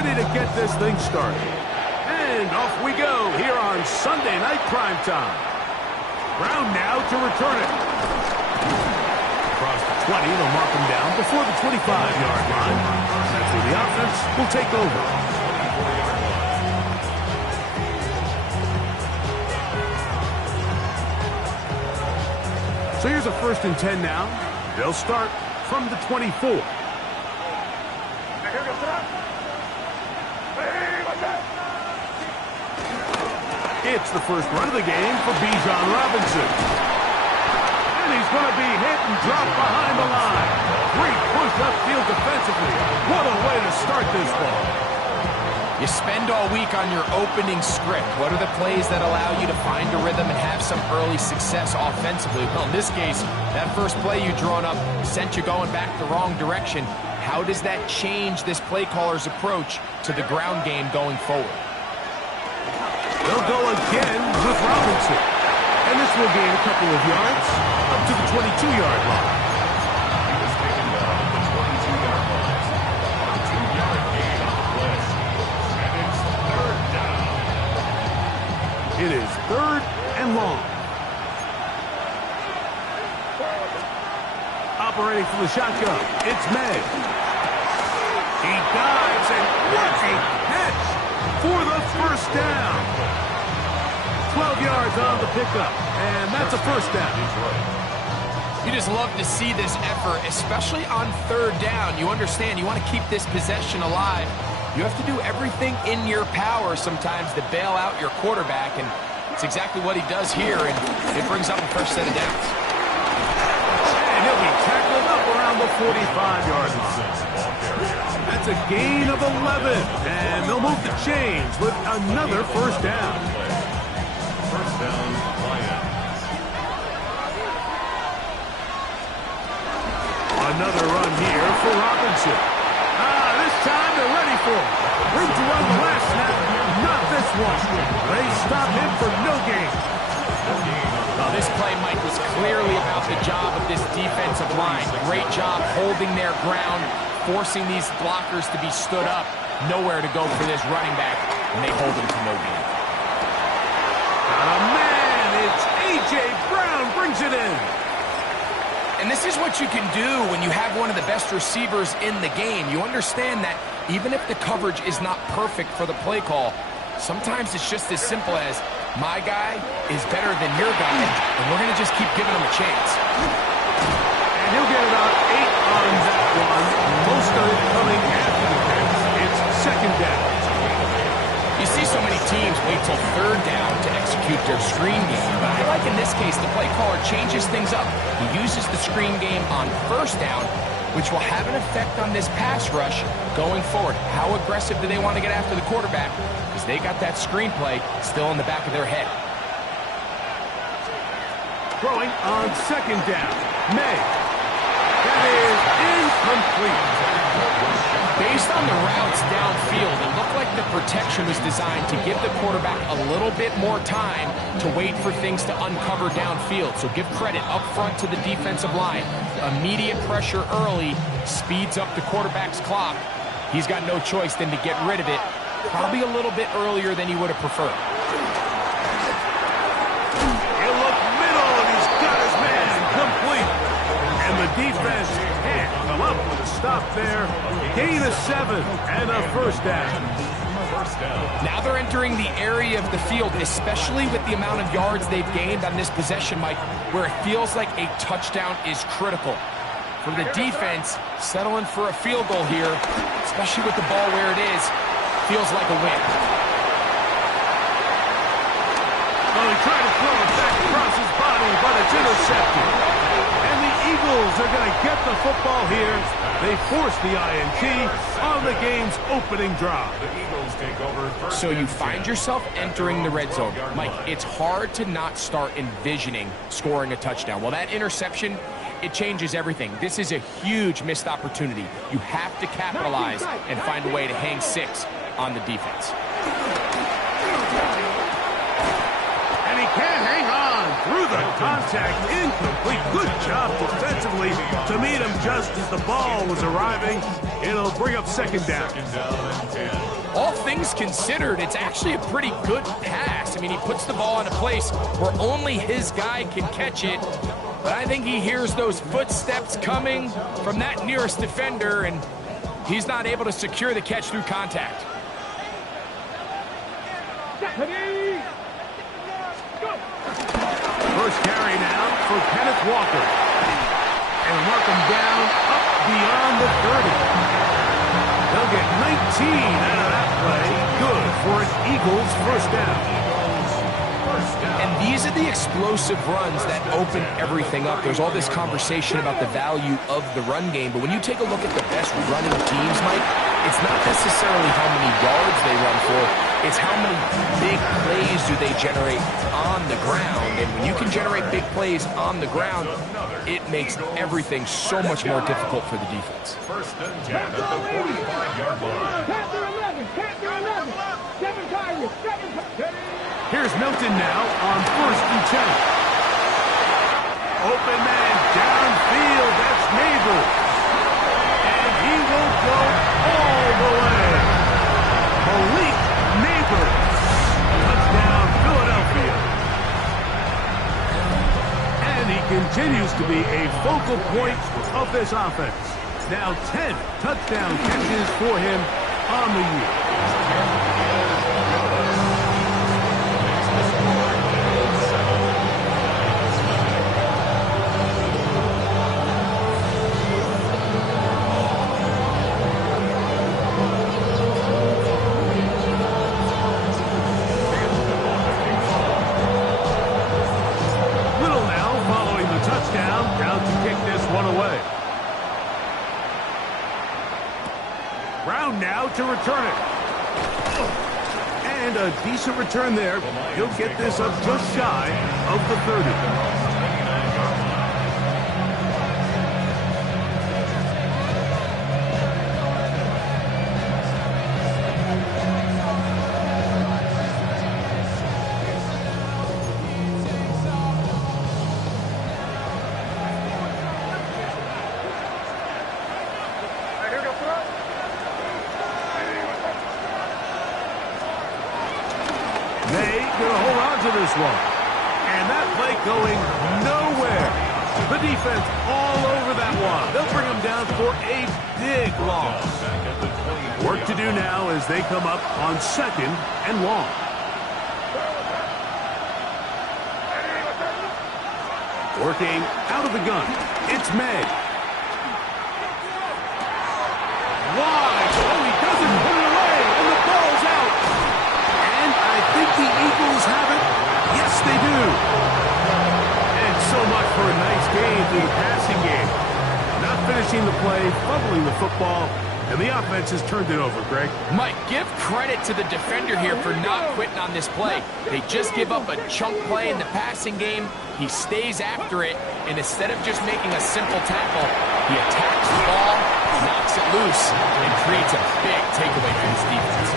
ready to get this thing started. And off we go here on Sunday Night Primetime. Brown now to return it. Across the 20, they'll mark him down before the 25-yard line. That's where the offense will take over. So here's a 1st and 10 now. They'll start from the 24. It's the first run of the game for Bijan Robinson. And he's going to be hit and dropped behind the line. Great push upfield defensively. What a way to start this ball. You spend all week on your opening script. What are the plays that allow you to find a rhythm and have some early success offensively? Well, in this case, that first play you drawn up sent you going back the wrong direction. How does that change this play caller's approach to the ground game going forward? They'll go again with Robinson. And this will gain a couple of yards up to the 22-yard line. He was taken down at the 22-yard line. A 2-yard gain on the play. And it's 3rd down. It is 3rd and long. Operating from the shotgun, it's May. He dives, and what a catch for the 1st down. 12 yards on the pickup, and that's a 1st down. You just love to see this effort, especially on 3rd down. You understand, you want to keep this possession alive. You have to do everything in your power sometimes to bail out your quarterback, and it's exactly what he does here, and it brings up a first set of downs. And he'll be tackled up around the 45-yard line. That's a gain of 11, and they'll move the chains with another 1st down. 1st down, Lions. Another run here for Robinson. This time they're ready for him. Room to run the last snap. Not this one. They stop him for no gain. Well, this play, Mike, was clearly about the job of this defensive line. Great job holding their ground, forcing these blockers to be stood up. Nowhere to go for this running back, and they hold him to no gain. Man, it's A.J. Brown brings it in. And this is what you can do when you have one of the best receivers in the game. You understand that even if the coverage is not perfect for the play call, sometimes it's just as simple as, my guy is better than your guy, and we're going to just keep giving him a chance. And he'll get about 8 on that one. Most of it coming after the catch. It's 2nd down. You see so many teams wait till 3rd down to execute their screen game, but I like in this case the play caller changes things up. He uses the screen game on 1st down, which will have an effect on this pass rush going forward. How aggressive do they want to get after the quarterback? Because they got that screenplay still in the back of their head. Throwing on 2nd down. May. That is incomplete. Based on the routes downfield, it looked like the protection was designed to give the quarterback a little bit more time to wait for things to uncover downfield. So give credit up front to the defensive line. Immediate pressure early speeds up the quarterback's clock. He's got no choice than to get rid of it, probably a little bit earlier than he would have preferred. He'll look middle, and he's got his man complete. And the defense can't come up with a stop there. Gain of 7 and a 1st down. Now they're entering the area of the field, especially with the amount of yards they've gained on this possession, Mike, where it feels like a touchdown is critical. For the defense, settling for a field goal here, especially with the ball where it is, feels like a win. Well, he tried to throw it back across his body, but it's intercepted. And the Eagles are going to get the football here. They force the INT on the game's opening drive. The Eagles take over. So you find yourself entering the red zone. Mike, it's hard to not start envisioning scoring a touchdown. Well, that interception, it changes everything. This is a huge missed opportunity. You have to capitalize and find a way to hang 6 on the defense. And he can't hang on through the contact. Incomplete. Good job defensively to meet him just as the ball was arriving. It'll bring up 2nd down. 2nd down and 10. things considered, it's actually a pretty good pass. I mean, he puts the ball in a place where only his guy can catch it. But I think he hears those footsteps coming from that nearest defender, and he's not able to secure the catch through contact. First carry now for Kenneth Walker. And mark him down up beyond the 30. They'll get 19 out of that play. Good for an Eagles first down. And these are the explosive runs that open everything up. There's all this conversation about the value of the run game, but when you take a look at the best running teams, Mike, it's not necessarily how many yards they run for, it's how many big plays do they generate on the ground. And when you can generate big plays on the ground, it makes everything so much more difficult for the defense. First and 10 at the 45-yard line. Here's Milton now on first and 10. Open man downfield. That's Neighbors. And he will go all the way. Malik Neighbors. Touchdown, Philadelphia. And he continues to be a focal point of this offense. Now 10 touchdown catches for him on the year. Brown now to return it. And a decent return there. He'll get this up just shy of the 30. This one. And that play going nowhere. The defense all over that one. They'll bring him down for a big loss. Work to do now as they come up on second and long. Working out of the gun. It's May. Wide. Oh, he doesn't put it away. And the ball's out. And I think the Eagles have it. Yes, they do. And so much for a nice game through the passing game. Not finishing the play, fumbling the football, and the offense has turned it over, Greg. Mike, give credit to the defender here for not quitting on this play. They just give up a chunk play in the passing game. He stays after it, and instead of just making a simple tackle, he attacks the ball, knocks it loose, and creates a big takeaway for his defense.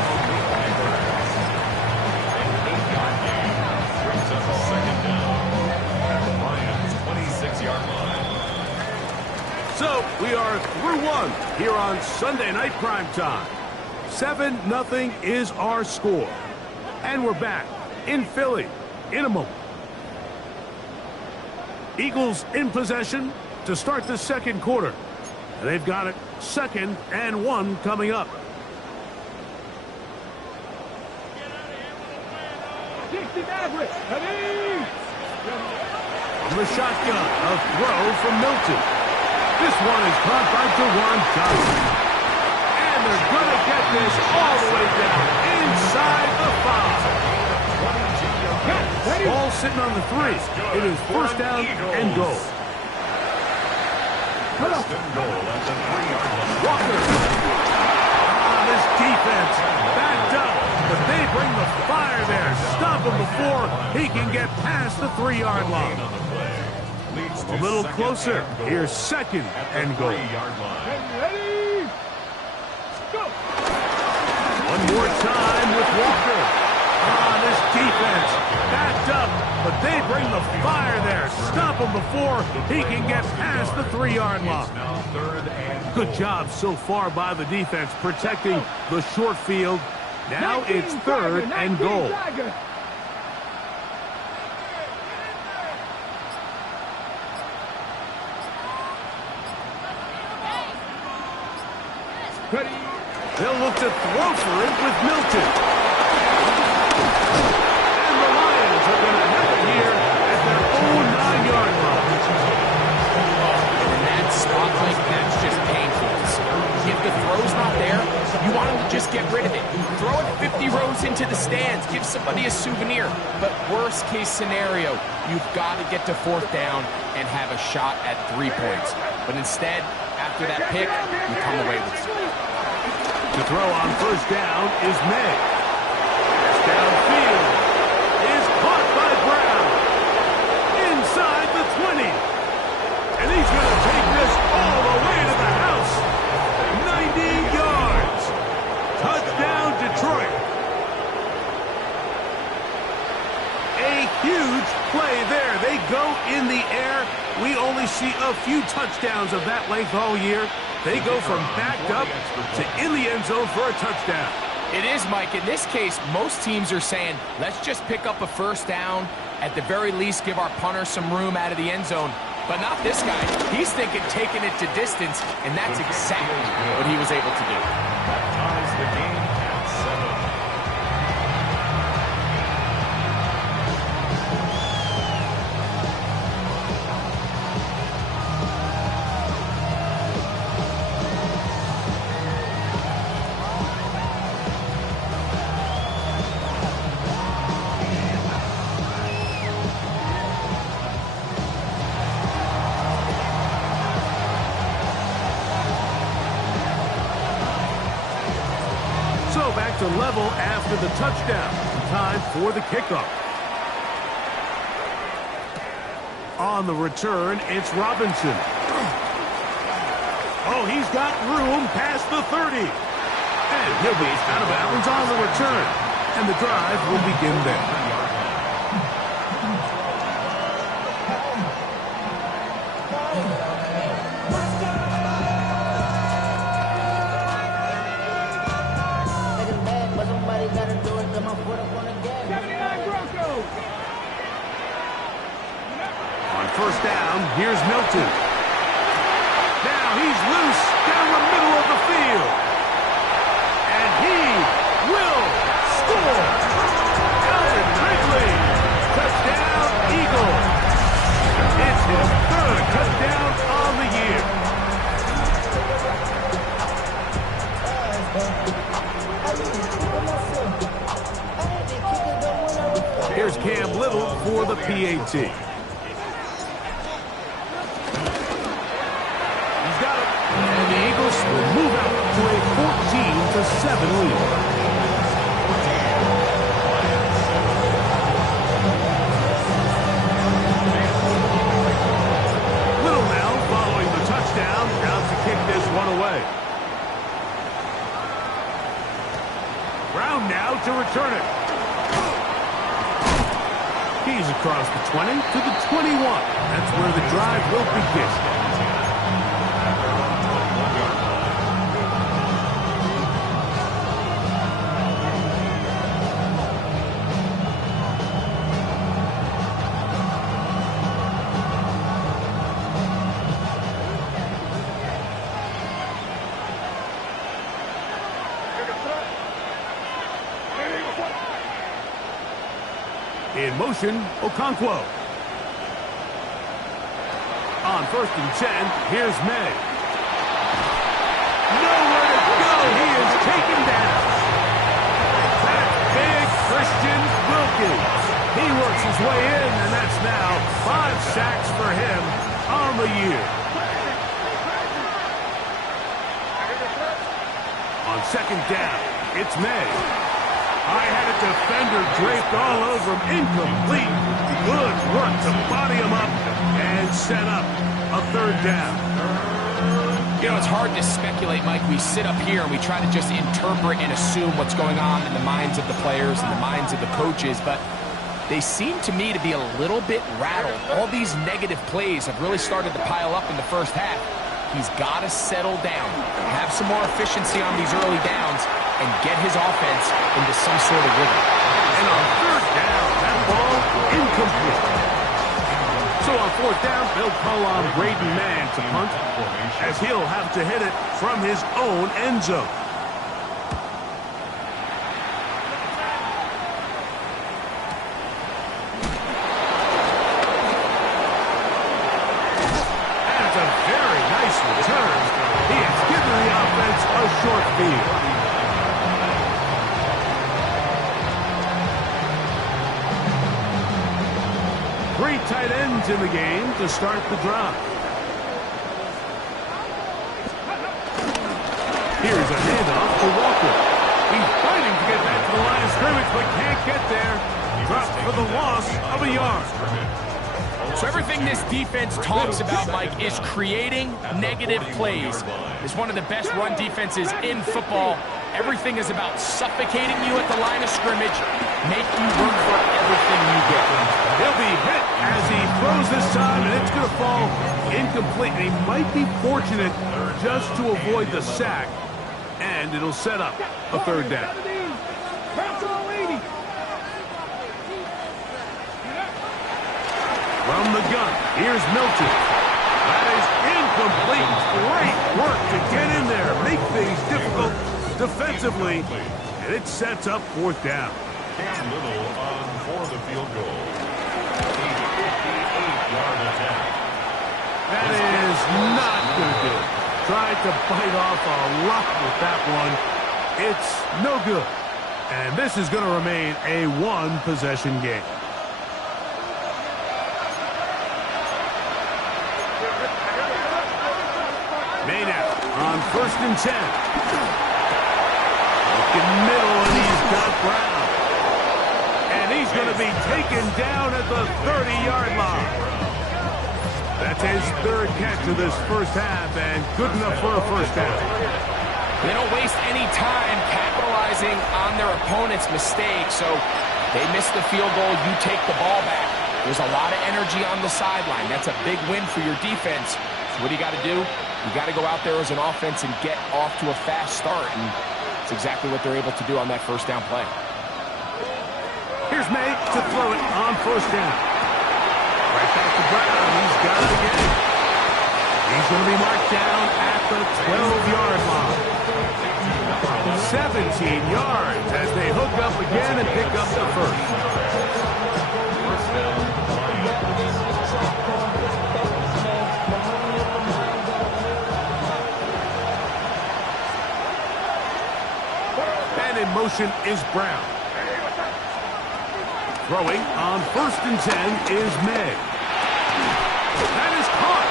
So, we are through one here on Sunday Night Primetime. 7-0 is our score. And we're back in Philly in a moment. Eagles in possession to start the second quarter. And they've got it 2nd and 1 coming up. From the shotgun, a throw from Milton. This one is caught by Jawan Johnson. And they're going to get this all the way down inside the 5. Ball sitting on the 3. It is first down and goal. First and goal at the 3-yard line. Walker. This defense backed up, but they bring the fire there. Stop him before he can get past the 3-yard line. A little closer. Here's 2nd and goal. One more time with Walker. This defense backed up, but they bring the fire there. Stop him before he can get past the 3-yard line. Good job so far by the defense protecting the short field Now it's 3rd and goal. They'll look to throw for it with Milton. And the Lions are going to have it here at their own 9-yard line. And in that spot like that's just painful. If the throw's not there, you want him to just get rid of it. Throw it 50 rows into the stands. Give somebody a souvenir. But worst case scenario, you've got to get to 4th down and have a shot at 3 points. But instead, after that pick, you come away with it. The throw on 1st down is May. Downfield is caught by Brown. Inside the 20. And he's going to take this all the way to the house. 90 yards. Touchdown, Detroit. A huge play there. They go in the air. We only see a few touchdowns of that length all year. They go from backed up to in the end zone for a touchdown. It is, Mike. In this case, most teams are saying, let's just pick up a 1st down. At the very least, give our punter some room out of the end zone. But not this guy. He's thinking taking it to distance, and that's exactly what he was able to do. That ties the game at 7. So back to level after the touchdown. Time for the kickoff. On the return, it's Robinson. Oh, he's got room past the 30. And he'll be out of bounds on the return. And the drive will begin there. On 1st down, here's Milton. Now he's loose down the middle of the field. And he will score. Alvin Ridley. Touchdown, Eagles. It's his 3rd touchdown on the year. Here's Cam Little for the PAT. He's got it. And the Eagles will move out to a 14-7 lead. Little now following the touchdown, out to kick this one away. Brown now to return it. He's across the 20 to the 21. That's where the drive will begin. In motion, Okonkwo. On 1st and 10, here's May. Nowhere to go. He is taken down. That's big Christian Wilkins. He works his way in, and that's now 5 sacks for him on the year. On 2nd down, it's May. I had a defender draped all over him. Incomplete. Good work to body him up and set up a 3rd down. You know, it's hard to speculate, Mike. We sit up here and we try to just interpret and assume what's going on in the minds of the players and the minds of the coaches, but they seem to me to be a little bit rattled. All these negative plays have really started to pile up in the 1st half. He's got to settle down, have some more efficiency on these early downs, and get his offense into some sort of rhythm. And on third down, that ball incomplete. So on fourth down, they'll call on Braden Mann to punt, as he'll have to hit it from his own end zone. That's a very nice return. He has given the offense a short field. Three tight ends in the game to start the drive. Here's a handoff to Walker. He's fighting to get back to the line of scrimmage, but can't get there. Dropped for the loss of a yard. So everything this defense talks about, Mike, is creating negative plays. It's one of the best run defenses in football. Everything is about suffocating you at the line of scrimmage, make you work for everything you get. He'll be hit as he throws this time, and it's going to fall incomplete. And he might be fortunate just to avoid the sack, and it'll set up a third down. From the gun, here's Milton. That is incomplete. Great work to get in there, make things difficult defensively, and it sets up fourth down. Cam Little on for the field goal. A 58-yard attack. That is not going to do it. Tried to bite off a lot with that one. It's no good. And this is going to remain a one-possession game. Maynard on 1st and 10. Looking middle, and he's got Brown. And he's going to be taken down at the 30-yard line. That's his third catch of this first half, and good enough for a first down. They don't waste any time capitalizing on their opponent's mistake, so they miss the field goal, you take the ball back. There's a lot of energy on the sideline. That's a big win for your defense. So what do you got to do? You got to go out there as an offense and get off to a fast start, and it's exactly what they're able to do on that first down play. Here's May to throw it on first down. Right back to Brown. He's got it again. He's going to be marked down at the 12-yard line. 17 yards as they hook up again and pick up the first. First down, Lions. And in motion is Brown. Throwing on 1st and 10 is May. That is caught.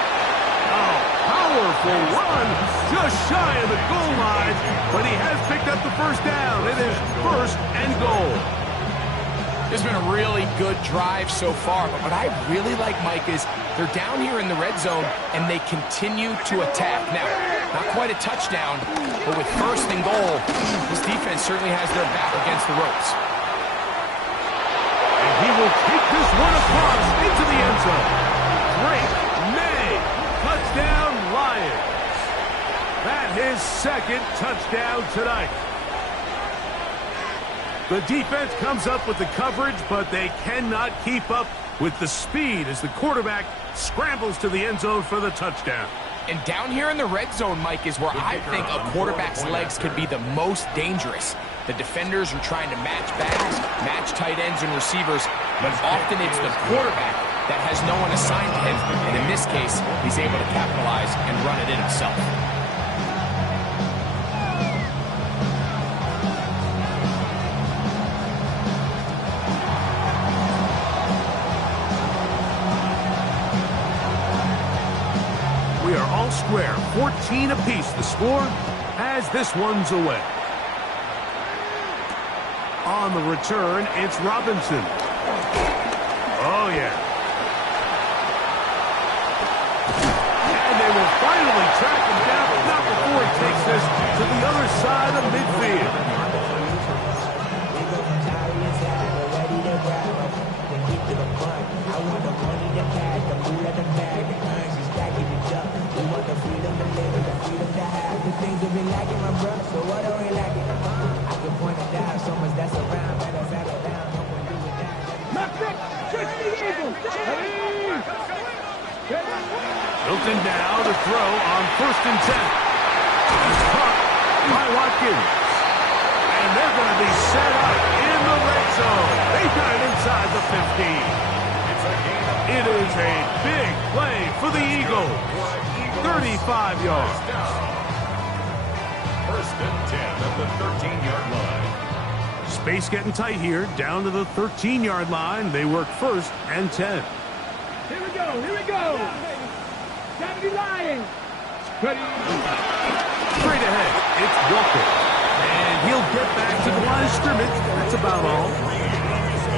A powerful run just shy of the goal line, but he has picked up the first down. It is 1st and goal. This has been a really good drive so far, but what I really like, Mike, is they're down here in the red zone, and they continue to attack. Now, not quite a touchdown, but with 1st and goal, this defense certainly has their back against the ropes. And he will take this one across into the end zone. Drake May, touchdown Lions. That his second touchdown tonight. The defense comes up with the coverage, but they cannot keep up with the speed as the quarterback scrambles to the end zone for the touchdown. And down here in the red zone, Mike, is where I think a quarterback's legs could be the most dangerous. The defenders are trying to match backs, match tight ends and receivers, but often it's the quarterback that has no one assigned to him, and in this case, he's able to capitalize and run it in himself. We are all square, 14 apiece the score as this one's away. On the return, it's Robinson. Oh, yeah. And they will finally track him down, but not before he takes this to the other side of midfield. The freedom to live, the freedom to have the things that we like in my brother, so what are we lacking? Bolton now to throw on 1st and 10. Caught by Watkins. And they're going to be set up in the red zone. They've got it inside the 15. It is a big play for the Eagles. 35 yards. 1st and 10 at the 13-yard line. Space getting tight here. Down to the 13-yard line. They work 1st and 10. Here we go. Time to be lying. Ready. Straight ahead, it's Walker. And he'll get back to the line of scrimmage. That's about all.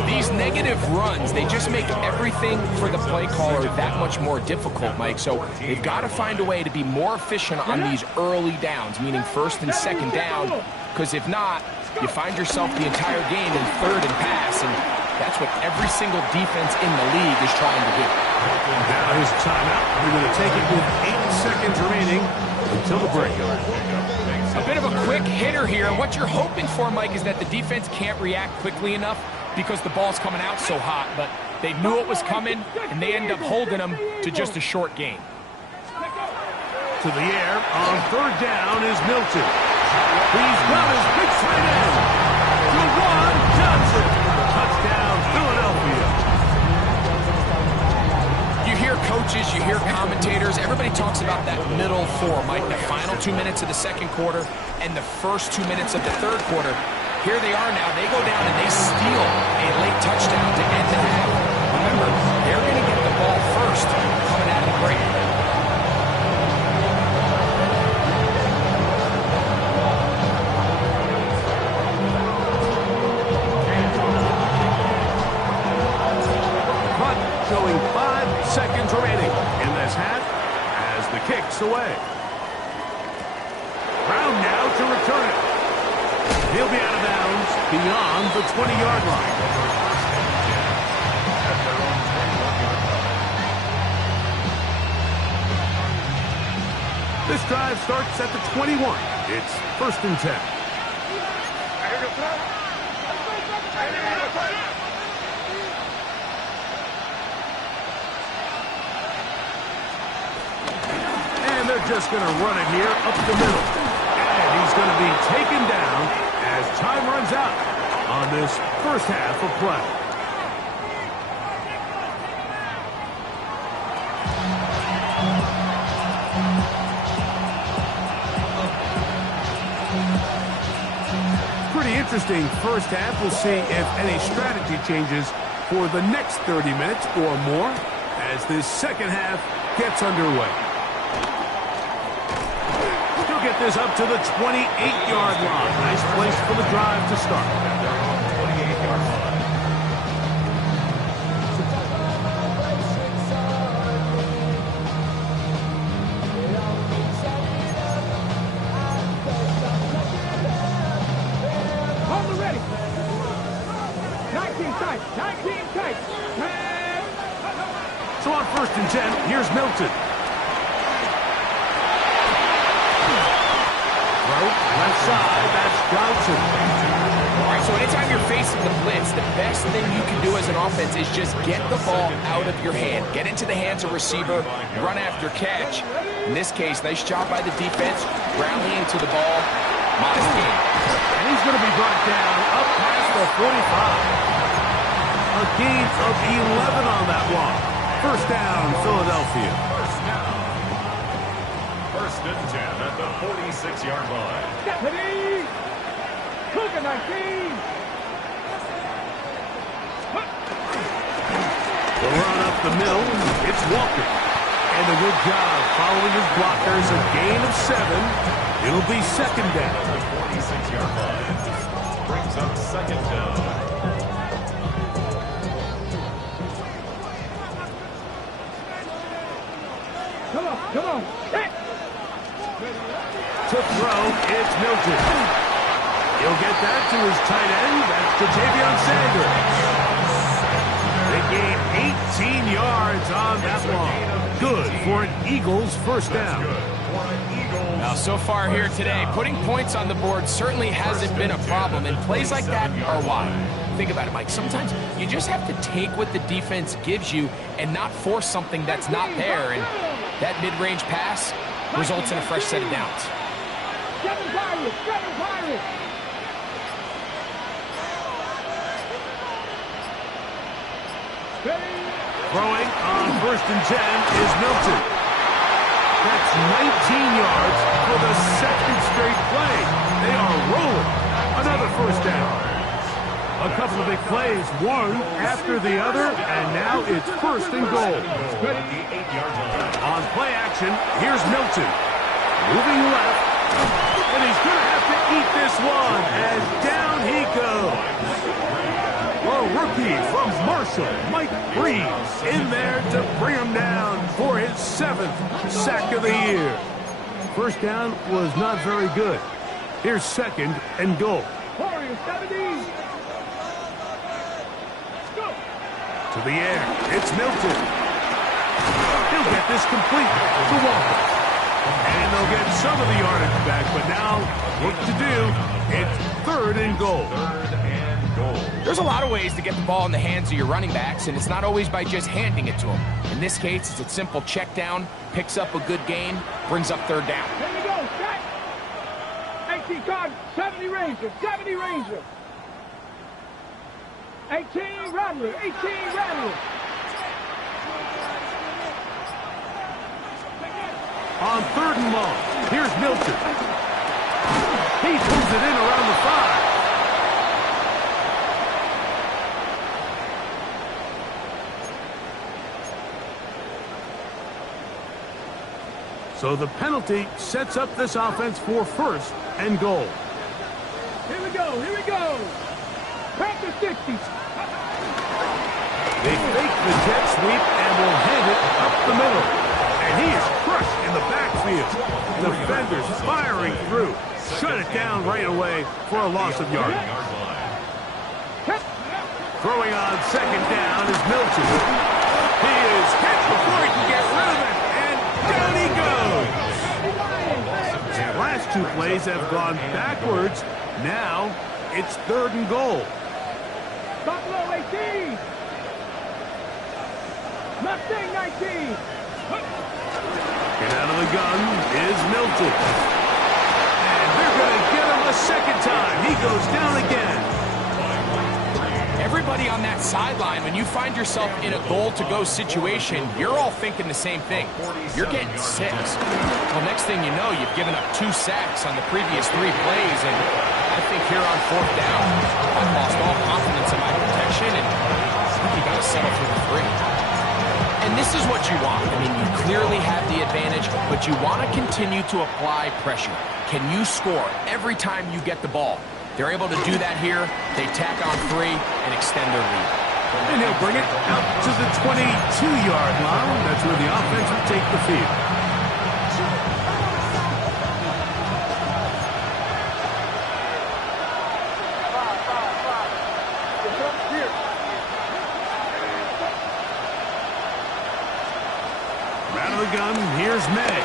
These negative runs, they just make everything for the play caller that much more difficult, Mike. So they've got to find a way to be more efficient on these early downs, meaning 1st and 2nd down, because if not, you find yourself the entire game in 3rd and pass, and that's what every single defense in the league is trying to do. Now his timeout. We're going to take it with 8 seconds remaining until the break. A bit of a quick hitter here. What you're hoping for, Mike, is that the defense can't react quickly enough because the ball's coming out so hot, but they knew it was coming, and they end up holding them to just a short gain. To the air on 3rd down is Milton. He's got his big tight end. Juwan Johnson. Touchdown, Philadelphia. You hear coaches, you hear commentators, everybody talks about that middle 4, Mike, the final 2 minutes of the 2nd quarter and the first 2 minutes of the 3rd quarter. Here they are now. They go down and they steal a late touchdown to end the half. Remember, they're going to get the ball first coming out of the break. Punt showing 5 seconds remaining in this half as the kick's away. Brown now to return it. He'll be out of bounds beyond the 20-yard line. This drive starts at the 21. It's 1st and 10. And they're just going to run it here up the middle. And he's going to be taken down as time runs out on this 1st half of play. Pretty interesting 1st half. We'll see if any strategy changes for the next 30 minutes or more as this 2nd half gets underway. Get this up to the 28-yard line. Nice place for the drive to start. Hold it ready. 19 tight. So on 1st and 10, here's Milton. Left side, that's Johnson. All right, so anytime you're facing the blitz, the best thing you can do as an offense is just get the ball out of your hand. Get into the hands of receiver, run after catch. In this case, nice job by the defense, rallying to the ball. Modest game. And he's going to be brought down up past the 45. A gain of 11 on that one. 1st down, Philadelphia. 1st and 10 at the 46-yard line. Deputy! Cougar 19! The run up the middle, it's Walker. And a good job following his blockers, a gain of 7. It'll be 2nd down. 46-yard line. Brings up 2nd down. Come on. Hey. To throw, it's Milton. He'll get that to his tight end. That's Ja'Tavion Sanders. They gain 18 yards on that one. Good for an Eagles 1st down. Now, so far here today, putting points on the board certainly hasn't been a problem, and plays like that are why. Think about it, Mike. Sometimes you just have to take what the defense gives you and not force something that's not there, and That mid-range pass results in a fresh set of downs. Seven Pirates! Seven Pirates! Throwing on 1st and 10 is Milton. That's 19 yards for the second straight play. They are rolling. Another 1st down. A couple of big plays, one after the other, and now it's 1st and goal. On play action, here's Milton. Moving left, and he's going to have to eat this one as down he goes. A rookie from Marshall, Mike Breeze, in there to bring him down for his 7th sack of the year. 1st down was not very good. Here's 2nd and goal. Warriors 70. To the air, it's Milton. He'll get this complete to Walker. And they'll get some of the yardage back, but now work to do. It's 3rd and goal. There's a lot of ways to get the ball in the hands of your running backs, and it's not always by just handing it to them. In this case, it's a simple check down, picks up a good gain, brings up 3rd down. Here we go, set. 18 card, 70 Ranger, 70 Ranger. 18 Rattler, 18 Rattler. On 3rd and long, here's Milton. He pulls it in around the 5. So the penalty sets up this offense for 1st and goal. Here we go, here we go. Panther 60. They fake the jet sweep and will hand it up the middle. And he is crushed in the backfield. Defenders firing through. Shut it down right away for a loss of yardage. Throwing on 2nd down is Milton. He is hit before he can get rid of it. And down he goes. The last 2 plays have gone backwards. Now it's 3rd and goal. Buffalo 18. Mustang 19. Get out of the gun is Milton. And they're going to get him a 2nd time. He goes down again. Everybody on that sideline, when you find yourself in a goal-to-go situation, you're all thinking the same thing. You're getting 6. Well, next thing you know, you've given up 2 sacks on the previous 3 plays, and I think here on 4th down, I've lost all confidence in my protection, and I think you got to settle for the 3. And this is what you want. I mean, you clearly have the advantage, but you want to continue to apply pressure. Can you score every time you get the ball? They're able to do that here. They tack on 3 and extend their lead. And he'll bring it out to the 22-yard line. That's where the offense will take the field. Out of the gun, here's May.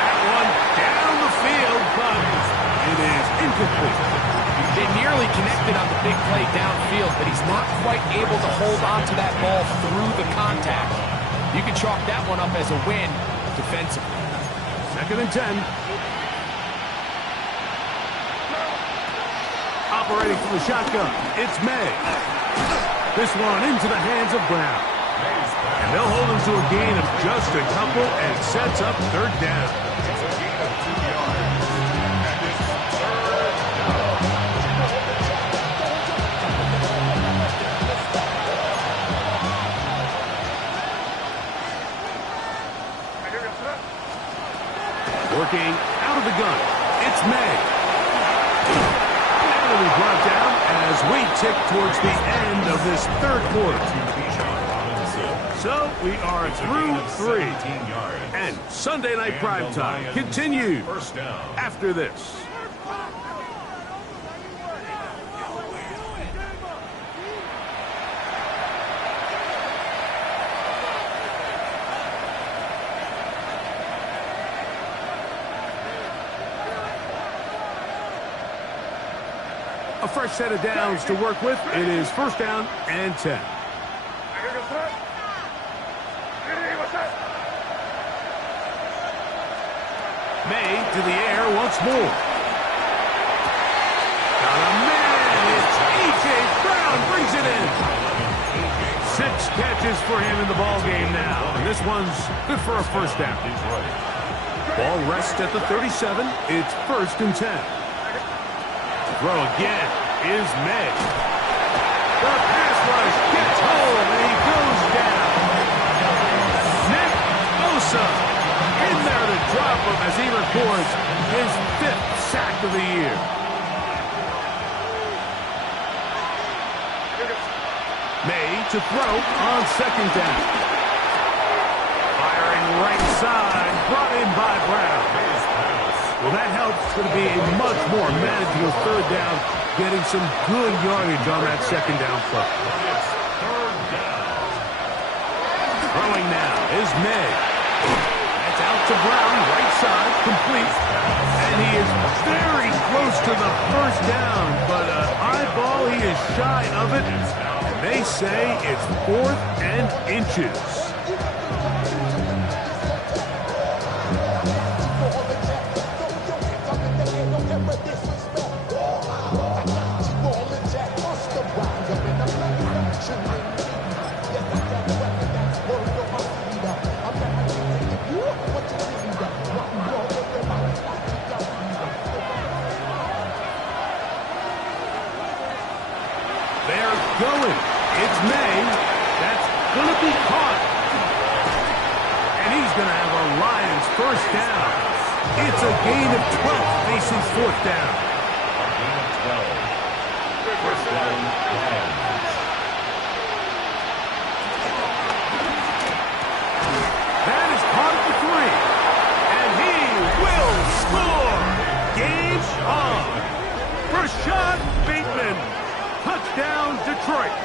That one down the field, but it is incomplete. They nearly connected on the big play downfield, but he's not quite able to hold on to that ball through the contact. You can chalk that one up as a win defensively. 2nd and 10. Operating from the shotgun, it's May. This one into the hands of Brown. And they'll hold him to a gain of just a couple and sets up 3rd down. It's a gain of 2 yards. And it's 3rd down. Working out of the gun, it's May. And he'll be brought down as we tick towards the end of this 3rd quarter. So we are through 3. And Sunday Night Primetime continues after this. A fresh set of downs to work with. It is 1st down and 10. May to the air once more. Got a man. It's A.J. Brown brings it in. 6 catches for him in the ball game now. And this one's good for a first down. Ball rests at the 37. It's 1st and 10. Throw again is May. The pass rush gets home, and he goes down. Nick Bosa in there to drop him as he records his 5th sack of the year. May to throw on 2nd down. Firing right side, brought in by Brown. Well, that helps. It's going to be a much more manageable 3rd down, getting some good yardage on that 2nd down play. Throwing now is May. That's out to Brown, right side, complete. And he is very close to the 1st down, but eyeball, he is shy of it. And they say it's 4th and inches. Going. It's May. That's going to be caught. And he's going to have a Lions 1st down. It's a gain of 12 facing 4th down. Gain of 12. 1st down, Lions. That is caught at the 3. And he will score. Game on. Rashad Bateman. Touchdown, Detroit.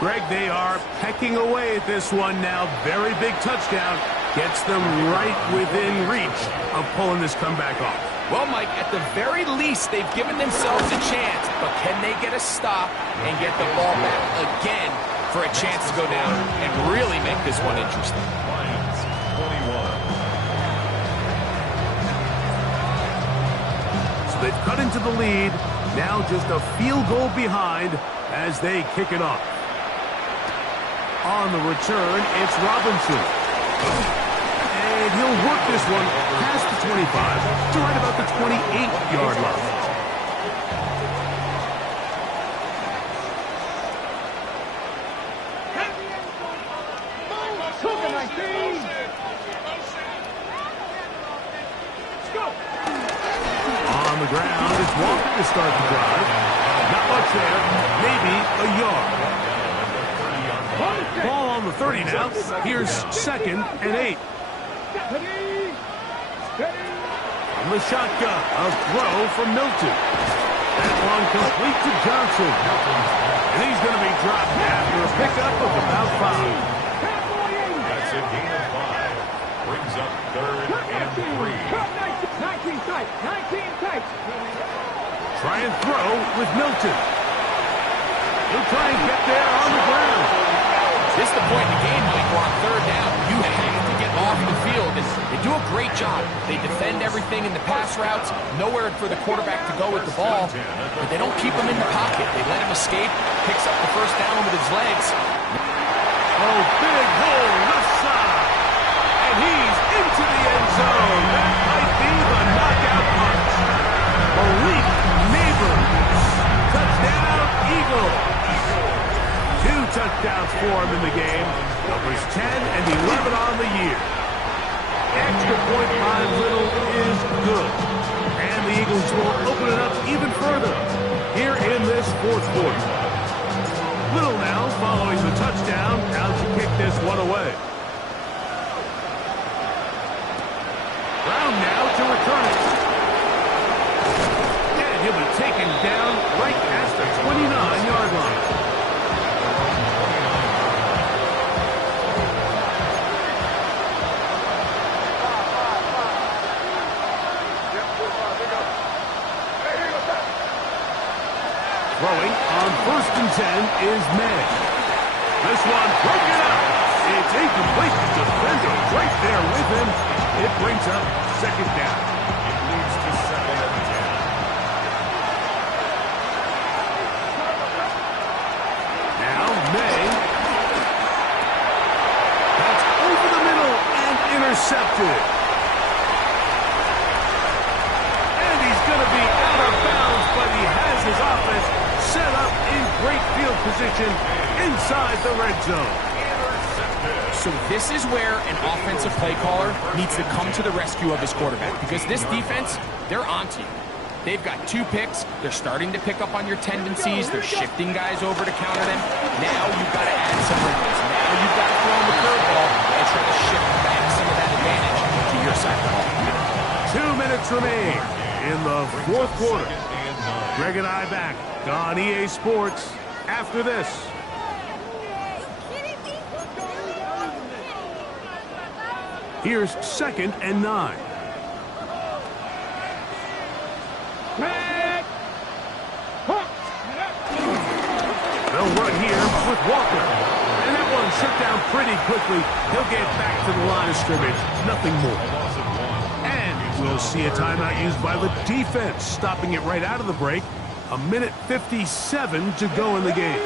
Greg, they are pecking away at this one now. Very big touchdown. Gets them right within reach of pulling this comeback off. Well, Mike, at the very least, they've given themselves a chance. But can they get a stop and get the ball back again for a chance to go down and really make this one interesting? Lions, 21. So they've cut into the lead. Now just a field goal behind as they kick it off. On the return, it's Robinson. And he'll work this one past the 25 to right about the 28-yard line. On the ground, it's Walker to start the drive. Not much there, maybe a yard. Ball on the 30 now. Here's 2nd and 8. From the shotgun, a throw from Milton. That one complete to Johnson. And he's going to be dropped after a pickup of about 5. That's a gain of 5. Brings up 3rd and 3. 19 tight. Try and throw with Milton. He'll try and get there on the ground. This is the point in the game, Mike, where on 3rd down, you have to get off the field. And they do a great job. They defend everything in the pass routes, nowhere for the quarterback to go with the ball, but they don't keep him in the pocket. They let him escape, picks up the 1st down with his legs. Oh, big hole left side. And he's into the end zone. That might be the knockout punch. Malik Neighbors. Touchdown, Eagles. 2 touchdowns for him in the game. Numbers 10 and 11 on the year. Extra point line Little is good. And the Eagles will open it up even further here in this 4th quarter. Little now following the touchdown, out to kick this one away. Brown now to return it. And he'll be taken down right at the 29-yard line. Throwing on 1st and 10 is May. This one broken up. It's incomplete. Defender right there with him. It brings up second down. It leads to second and 10. Now May. That's over the middle and intercepted. And he's going to be out of bounds, but he has his offense set up in great field position inside the red zone. So this is where an offensive play caller needs to come to the rescue of his quarterback, because this defense, they're onto you. They've got 2 picks. They're starting to pick up on your tendencies. They're shifting guys over to counter them. Now you've got to add some wrinkles. Now you've got to throw him the curveball and try to shift back some of that advantage to your side of the ball. 2 minutes remain in the fourth quarter. Greg and I back on EA Sports after this. Here's second and 9. They'll run here with Walker. And that one shut down pretty quickly. He'll get back to the line of scrimmage. Nothing more. And we'll see a timeout used by the defense, stopping it right out of the break. 1:57 to go in the game.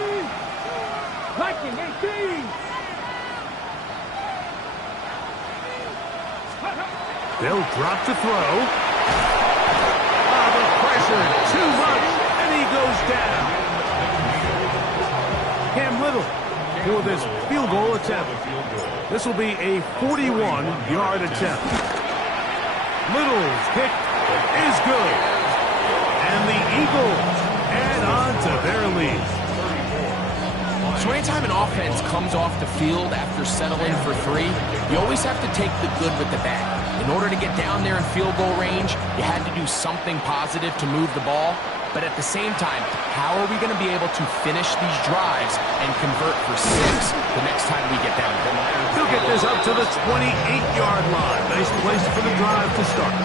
Viking 18. They'll drop to throw. Oh, the pressure, too much, and he goes down. Cam Little for this field goal attempt. This will be a 41-yard attempt. Little's kick is good. And the Eagles add on to their lead. So anytime an offense comes off the field after settling for 3, you always have to take the good with the bad. In order to get down there in field goal range, you had to do something positive to move the ball. But at the same time, how are we going to be able to finish these drives and convert for 6 the next time we get down there? He'll get this up to the 28-yard line. Nice place for the drive to start.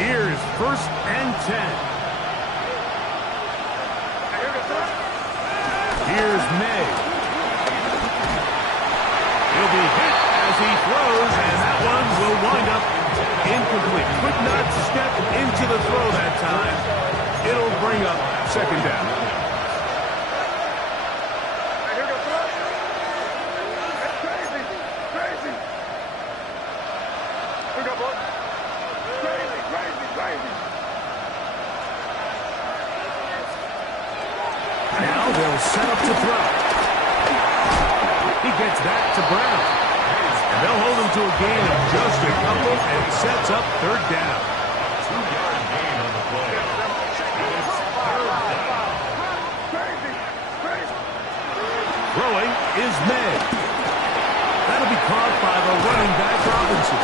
Here's first and 10. Here's May. He'll be hit as he throws, and that one will wind up incomplete. Could not step into the throw that time. It'll bring up second down. Now they'll set up to throw. He gets that to Brown. And they'll hold him to a gain of just a couple, and sets up third down. 2-yard gain on the play. And it's third down. Throwing is May. That'll be caught by the running back Robinson.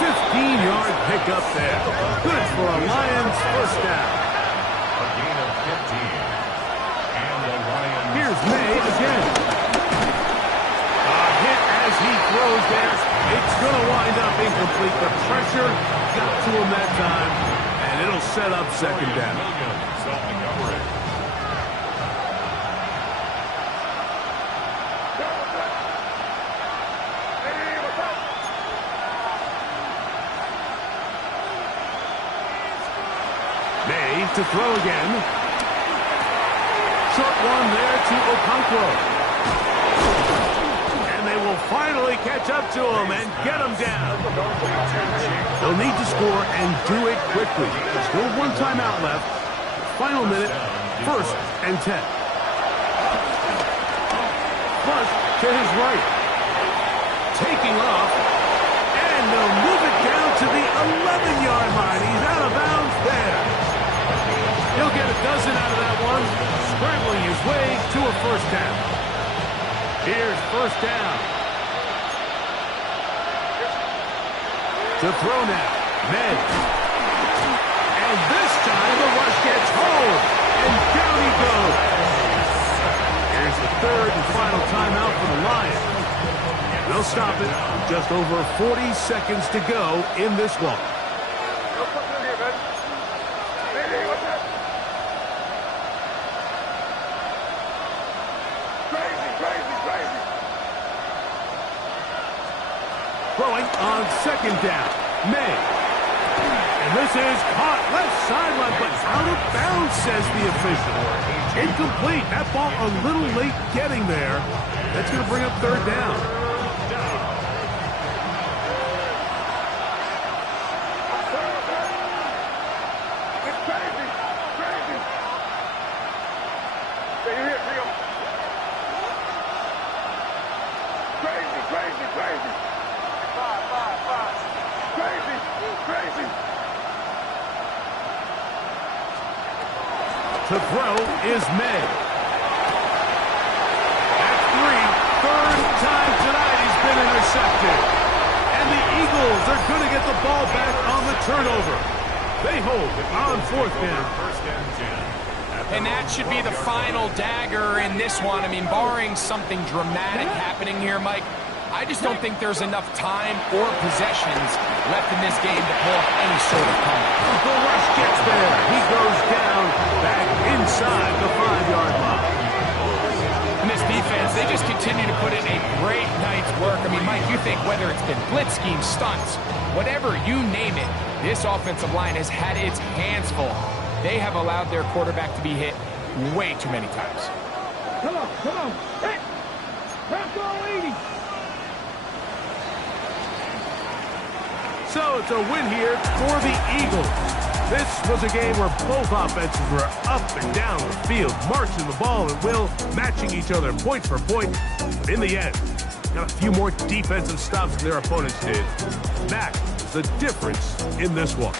15-yard pickup there. Good for a Lions first down. A gain of 15. And the Lions. Here's May again. A hit as he throws there. It's going to wind up incomplete. The pressure got to him that time, and it'll set up second down. Williams on the coverage. May to throw again. Short one there to Okonkwo. And they will finally catch up to him and get him down. They'll need to score and do it quickly. Still one timeout left. Final minute, first and 10. Flush to his right. Taking off. And they'll move it down to the 11-yard line. He's out of bounds there. He'll get a dozen out of that one, scrambling his way to a first down. Here's first down. To throw now, May. And this time the rush gets home, and down he goes. Here's the third and final timeout for the Lions. They'll stop it with just over 40 seconds to go in this one. Throwing on second down. May. And this is caught left sideline, but out of bounds, says the official. Incomplete. That ball a little late getting there. That's going to bring up third down. To throw is May. At 3, third time tonight he's been intercepted. And the Eagles are going to get the ball back on the turnover. They hold it on fourth down. And that should be the final dagger in this one. I mean, barring something dramatic happening here, Mike, I just don't think there's enough time or possessions left in this game to pull off any sort of comeback. The rush gets there. He goes down back inside the 5-yard line. And this defense, they just continue to put in a great night's work. I mean, Mike, you think whether it's been blitz schemes, stunts, whatever you name it, this offensive line has had its hands full. They have allowed their quarterback to be hit way too many times. Come on, come on. Hit. Back on 80. So it's a win here for the Eagles. This was a game where both offenses were up and down the field, marching the ball at will, matching each other point for point. But in the end, got a few more defensive stops than their opponents did. That is the difference in this one.